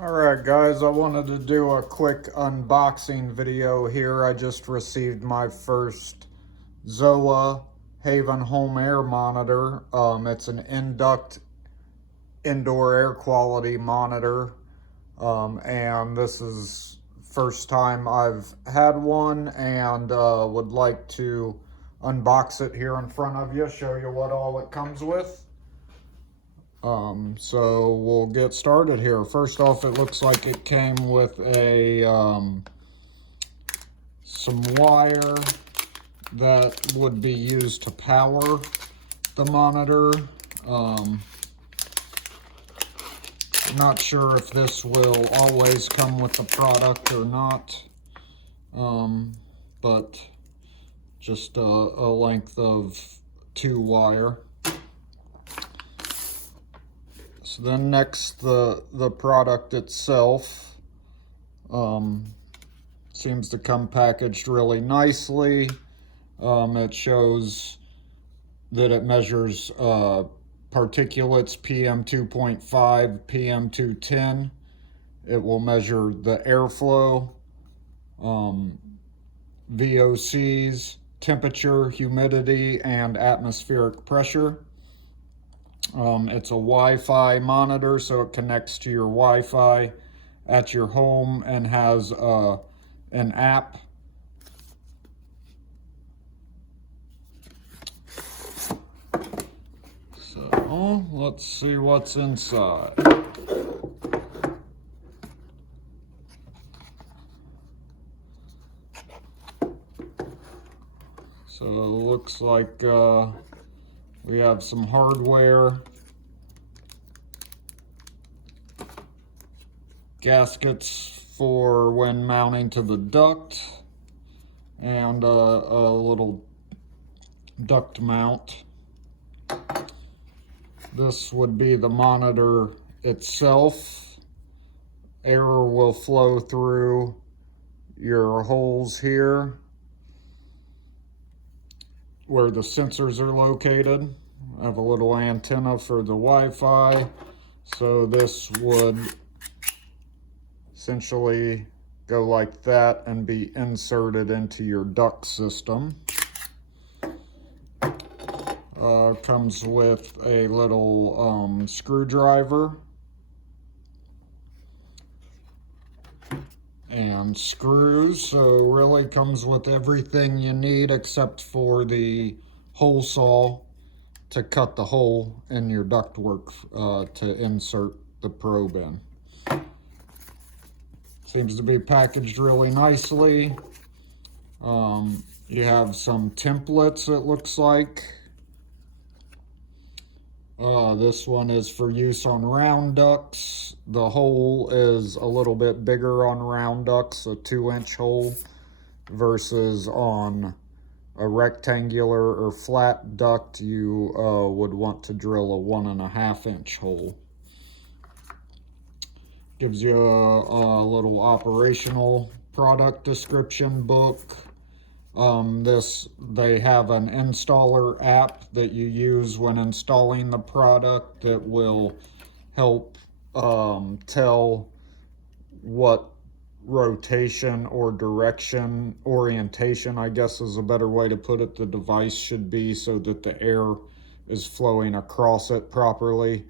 Alright guys, I wanted to do a quick unboxing video here. I just received my first Tzoa Haven home air monitor. It's an in-duct indoor air quality monitor, and this is first time I've had one, and would like to unbox it here in front of you, show you what all it comes with. So we'll get started here. First off, it looks like it came with a some wire that would be used to power the monitor. Not sure if this will always come with the product or not, but just a length of 2 wire. So then next, the product itself seems to come packaged really nicely. It shows that it measures particulates PM 2.5, PM 210. It will measure the airflow, VOCs, temperature, humidity, and atmospheric pressure. It's a Wi-Fi monitor, so it connects to your Wi-Fi at your home and has an app. So let's see what's inside. So it looks like we have some hardware, gaskets for when mounting to the duct, and a little duct mount. This would be the monitor itself. Air will flow through your holes here where the sensors are located. I have a little antenna for the Wi-Fi, so this would essentially go like that and be inserted into your duct system. Comes with a little screwdriver and screws, so really comes with everything you need except for the hole saw to cut the hole in your ductwork to insert the probe in. Seems to be packaged really nicely. You have some templates, it looks like. This one is for use on round ducts. The hole is a little bit bigger on round ducts, a 2-inch hole, versus on a rectangular or flat duct, you would want to drill a 1.5-inch hole. Gives you a little operational product description book. They have an installer app that you use when installing the product that will help tell what rotation or orientation, I guess is a better way to put it, the device should be so that the air is flowing across it properly.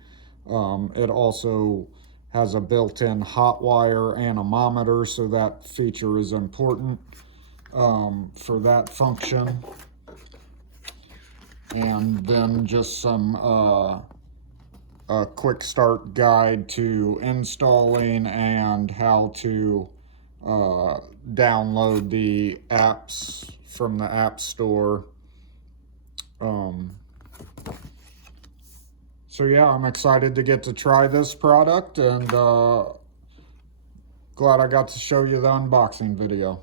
It also has a built-in hot wire anemometer, so that feature is important for that function. And then just some a quick start guide to installing and how to download the apps from the App Store. So yeah, I'm excited to get to try this product, and glad I got to show you the unboxing video.